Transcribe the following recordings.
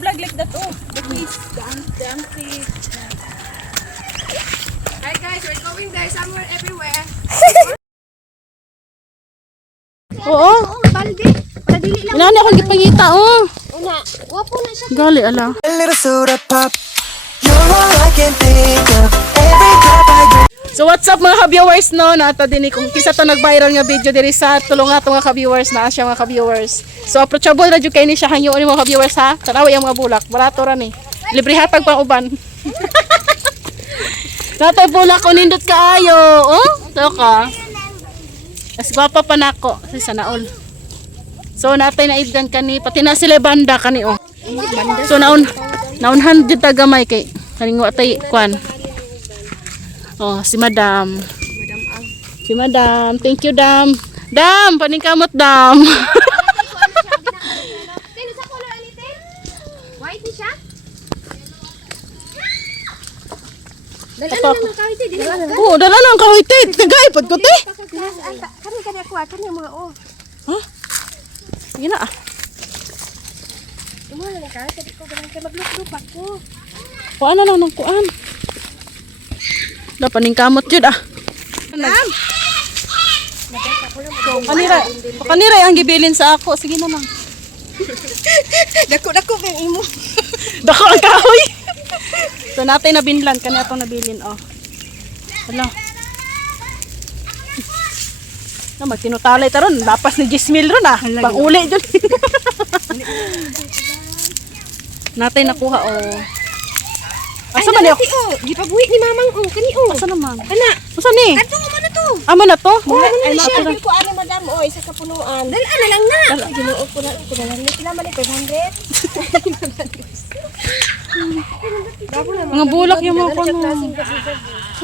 vlog like that. Oh, the place, the auntie. Hi guys, we're going there somewhere everywhere. Oo. Balde. Para dili lang. Inani akong gipangita, oh. Una, wapo na siya. Gali, ala. A little soda pop. You're all I can think of. Every drop I drink. So what's up mga ka-viewers, no? Nato din kung kisa to nag-viral nga video diri sa tulong ato mga ka-viewers na siya mga ka-viewers. So approachable na jud kay ni siya hangyo ni mga ka-viewers ha. Tanawa yung mga bulak, barato ra ni. Libre hatag pang uban. Natay bulak ko nindot kaayo. Oh, to ka. As gwapa pa nako sa naol. So natay naibdan kani pati na sila banda kani oh. So naunhan jud ta gamay kay kaning wa tay kwan. Oh, si Madam. Si Madam. Thank you, Dam. Dam, paningkamot, Dam. Tino sa color alitin? White ni siya? Dalan Apa? lang ng kawite, dili lang. Oh, dala lang kawite. Nagaipod ko, te. Kani ako, kani mga oh. Ha? Sige na ah. Imo lang ka, sabi ko ganun kay magluklup ako. Kuan na lang ng kuan. Da paningkamot jud ah. Ma'am. Kanira ang gibilin sa ako. Sige na lang. Dako kay imo. Dako ang kahoy. So natay na binlan kani atong nabilin oh. Hala. Na magtinutalay taron, lapas ni Gismil ron ah. Pang-uli jud. Natay nakuha oh. Asa man Ati oh, gipabuhi ni mamang oh, kani oh. Asa naman? Kana. Asa ni? Ato mo na to. Amo na to? Ay siya ko ani madam oy sa kapunuan. Dala na lang na. Ginuot ko na ko na ni pila man 500. Mga bulak yung mga kono.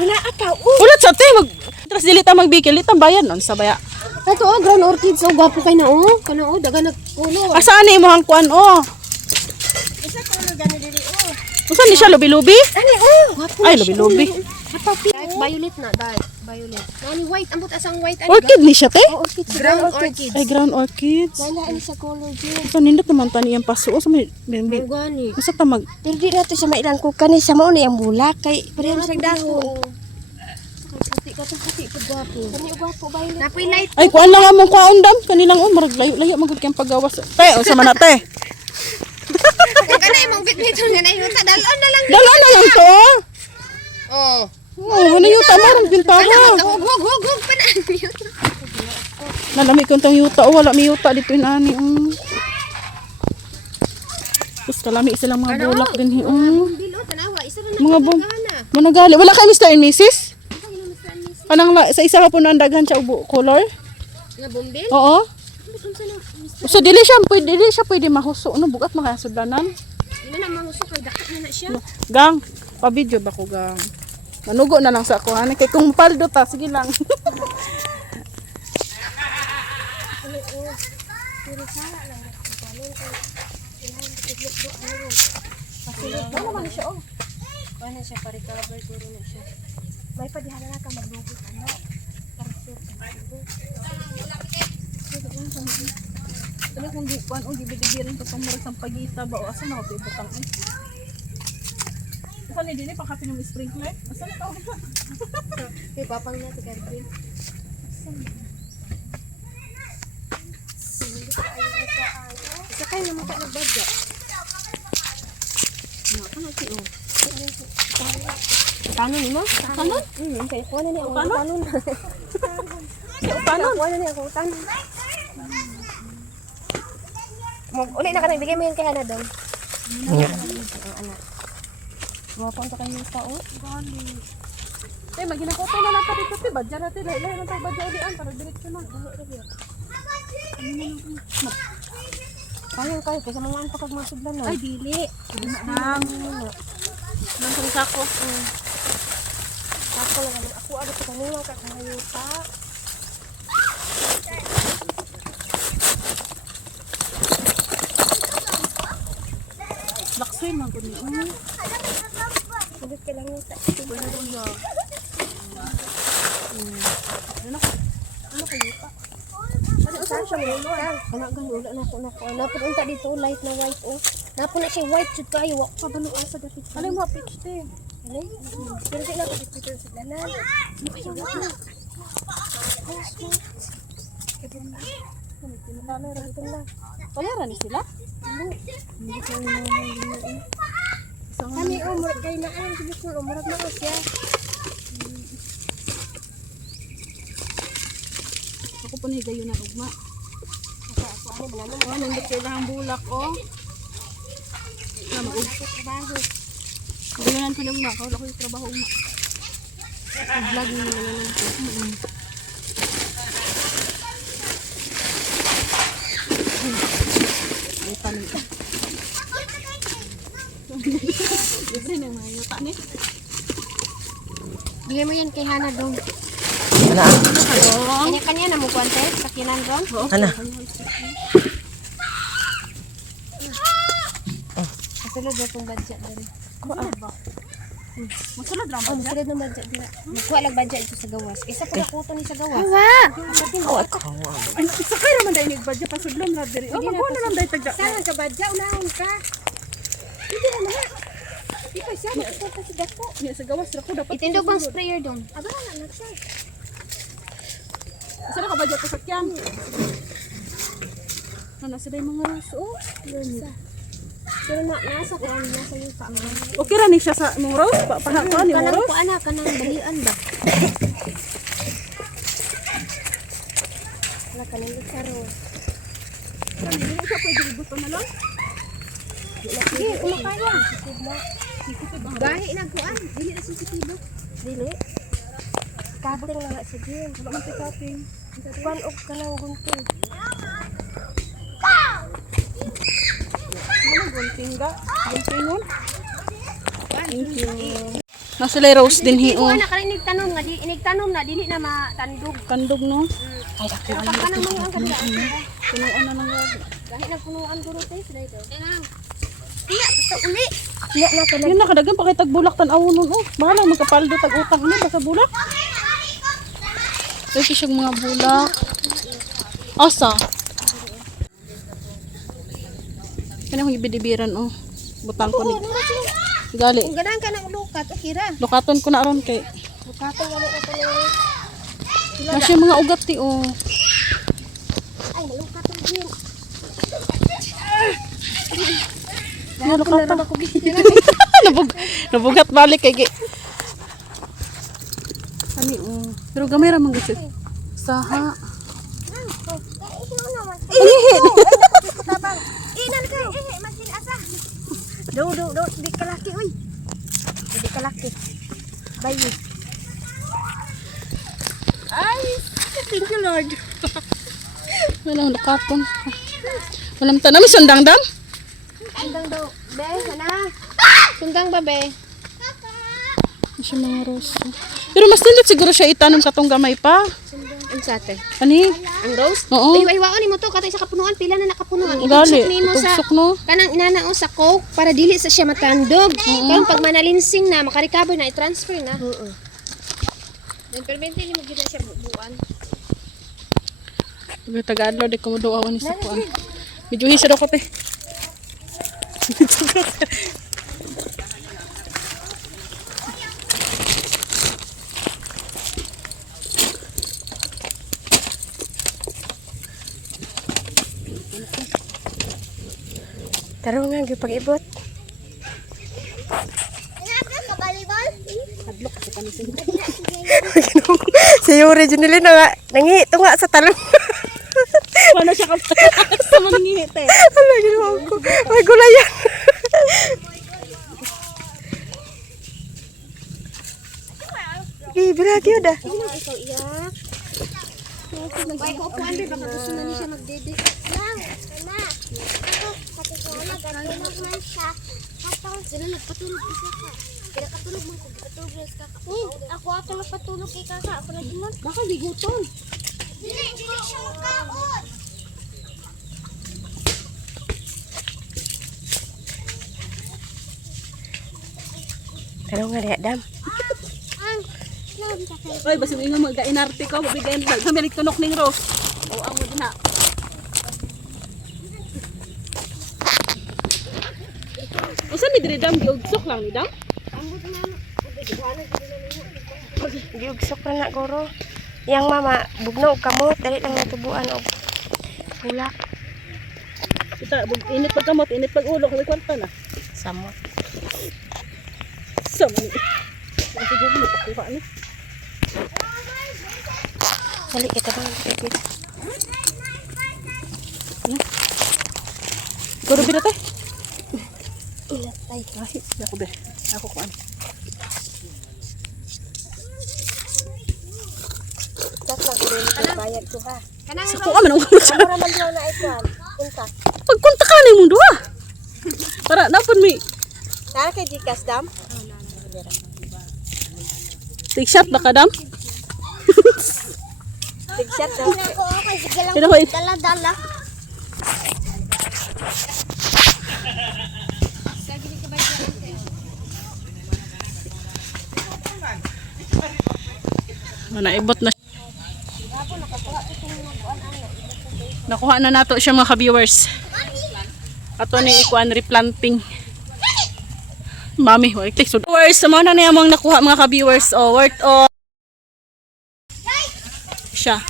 Wala apa oh. Ulat sa te mag Tras dili ta magbikil, dili ta bayan non sa baya. Ato oh, ground orchids oh, gwapo kay na oh. Kana oh, daga nagpulo. Asa ni mo hang kuan oh? Isa ko na gani diri oh. Usa ni siya lubi-lubi? Ani oh. Gwapo. Ay lubi-lubi. Dark violet na, dark violet. Nani white, ambot asang white ani. Orchid ni siya te? Oh, orchids. Ground orchids. Ay ground orchids. Wala ani sa color dyan. Usa nindot naman ta niyang paso sa may Gani. Usa ta mag Pero di nato sa mailang ko kani sa mao ni ang bulak kay parehas sa dahon. Puti ka to puti ko gwapo. Kani gwapo violet. Napoy light. Ay kuan lang among kuan dam kanilang marag layo-layo magud kay pagawas. Te, unsa man na te? Kung kanay mong bitbit nga na yuta dalon na lang. Dala na lang to. Oh. Oh, ano yuta marang bintaha. Hug pa na. Nalami ko tong yuta. Oh, wala may yuta dito inani. Tapos kalami silang mga bulak din. Dilo tanawa isa na Mga bom. na. Managali. Wala kay Mr. and Mrs.? Anang sa isa ka po na daghan siya ubo color? Nga bombil? Oo. So dili siya pwede mahuso. Ano bugat makasudlanan? Ina na manguso kay dakat na siya. Gang, pa-video ba ko gang? Manugo na lang sa ako. Hani kay kung paldo ta, sige lang. Ano man siya oh. Ano siya pa-recover ko rin siya. May padihala na ka maglugot ano. Kaya kung di kuan og gibidibirin ko sa murag sang pagita ba o asa na ko ibutang eh. Asa ni dinhi pang yung sprinkler? Asa na to? Kay papang na si Catherine. Isa kayo naman ka nagbadya. Ano si o? Paano ni mo? Paano? Kaya kuha na niya ako. Paano na? Paano? Kuha na niya ako. Paano? Uli na ka nagbigay mo yan kay Hana doon. Mapang sa kanyang tao. Eh maginakotay na lang ta dito ti badya natin lahi na tayo badya ulian para diretso na. Kayang kayo kaysa mga pa kag masudlan na. Ay dili. Nang nang sako. Ako lang ako ano sa kanila ka kayuta. Laksoy man ko ni. Sudot ka lang yuta. Ano kayuta? Saan siya mo? Anak ganun, wala na ko. Napun unta dito light na white oh. Napun na siya white jud kayo. Wa ko kabalo asa dapit. Alay mo pitch te. Alay. Pero sila pa dito sa dalan. Ano kayo ba? Bayaran ni sila? Hindi ko na kami umur kay na ang siguro umur na ko siya. Ako po na higayon na ugma. Ano ba naman? Oh, nandito kayo lang ang bulak, oh. Na mag Trabaho. Ganyan ko lang na. Wala ko yung trabaho uma. Vlog mo na lang ko. Ay, panin ka. Libre na yung mga yuta ni. Bigay mo yan kay Hana dong. Ana, Kanya-kanya na mo kwante, sakinan ron. ana. Kasulod na itong budget din. Masulod lang ba? Kasulod na budget din. Magkuha lang budget ito sa gawas. Isa po na kuto ni sa gawas. Ay, sakay naman dahil nagbadya pa sudlom na diri. Oh, magkuha na lang dahil tagda. Saan ka budget? Unahon ka. Hindi na nga. Di pa siya, magkuha sa dako. Niya sa gawas ra ko dapat. Itindog bang sprayer dong? Aba na, nagsay. Isa na ka badya pa sakyan. Ano sa day mga ras? Oh, Pero nasa ko ano nasa yung kaamang. okay ra ni siya sa mong rose. Pahakuan ni mong Kanang rose. ko anak, kanang balian ba? Wala kanang lutsaro. Hindi siya pwede ibuto na lang. Sige, kumakaya. Gahi na kuan. Dili na sensitibo. Dili. Kapting na nga sa gym. Wala man kaping. Kuan og kanang gunting. Ano gunting ga? Guntingon. Thank you. Nasa lay rose din hi oh. Kuan na kanang tanom nga di inigtanom na dili na matandog. Kandog no. Pero pag kanang mga ang kanila. Punuan na lang gabi. Gahi na punuan guro tay sa dito. Iya, sa uli. Iya na kanang. Yun nakadagan pa kay tagbulak tan-awon nun oh. Bahala magkapaldo tag-utang ni basta bulak. Ito siyang mga bulak. Asa? Kaya akong ibidibiran oh. Butang ko ni. Gali. Kung ganang ka ng lukat, okay ra. Lukaton ko na aron kay. Lukatong wala ka tuloy. Kasi mga ugat ti oh. Ay, malukatong din. Lukatan ako Nabugat balik kay gi. Ani oh. Pero gamay ra man gud. Saha. Do, di kalaki, uy. Di kalaki. Bayi. Ay, thank you Lord. Walang lukaton. Walang tanam sundang dam. Sunggang daw. Be, sana. Sunggang ba, be? Siya mga rose. Pero mas nilit siguro siya itanong katong gamay pa. Ang sate. Ani? Ang rose? Oo. Ay, waon ni mo to. Katay sa kapunuan. Pila na nakapunuan. Gali. Itugsok nimo sa... Tugsok no. Kanang inanao sa coke para dili sa siya matandog. Karon pag manalinsing na, makarecover na, i-transfer na. Oo. Then, permente ni mo gina siya buuan. Sabi taga-adlaw di ko mo duwawan ni sa kuan. Medyo hisa daw ko te. Taro nga, pag-ibot. Si Yuri Junilin nga, nangito nga sa talong. Paano siya kapag sa maningit eh. Ala, ginawa ko. Ay, gulayan. Bragi yun ah. Ikaw iyak. Ay, upuan ba? Baka gusto na niya siya magdede. Sila nagpatulog isa ka. Kaya katulog mo ko. Katulog rin ka. Ako nagpatulog kay kaka. Ako na dinan. Baka liguton. Dili siya magkaon. Tanong nga rin, Adam. Oy, basta mo nga mag-inarte ko, mabigayan ba. Kamilig tunok ning rose. O amo din na. Usa ni diri dam giugsok lang ni dam. Giugsok na na guro. Yang mama bugnaw og kamot dali lang natubuan og bulak. Kita init pag kamot, init pag ulo, kay kwarta na. Samot. Sa man. Siguro ni pakuha ni. Dali kita ba. Guro bira tay. Ilatay. Ay, ako be. Ako kuan. Tak lang ko bayad ko ha. Sa ko man ang ulo. Ano raman daw na ikuan? Punta. Pagkunta ka ni mo duha. Para napon mi. Tara kay Gcash dam. Take shot ba ka dam? Big shot daw. Ako okay sige lang. Ito ko. Dala-dala. Naibot na. Nakuha na nato siya mga ka-viewers. Ato ni ikuan replanting. Mami, wait. So, viewers, mo na niya mong nakuha mga ka-viewers. Oh, worth of siya.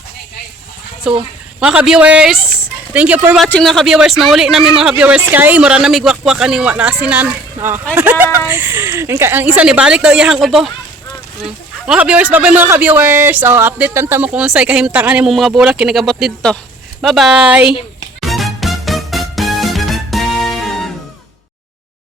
So, mga ka-viewers, thank you for watching mga ka-viewers. Mahuli namin mga ka-viewers kay mura na migwakwak kaning wala asinan. Oh. Hi guys. Ang isa ni balik daw iyang ubo. Mga ka-viewers, bye-bye mga ka-viewers. Oh, update tanta mo kung sa'y kahimtangan mo mga bulak kinagabot dito. Bye-bye.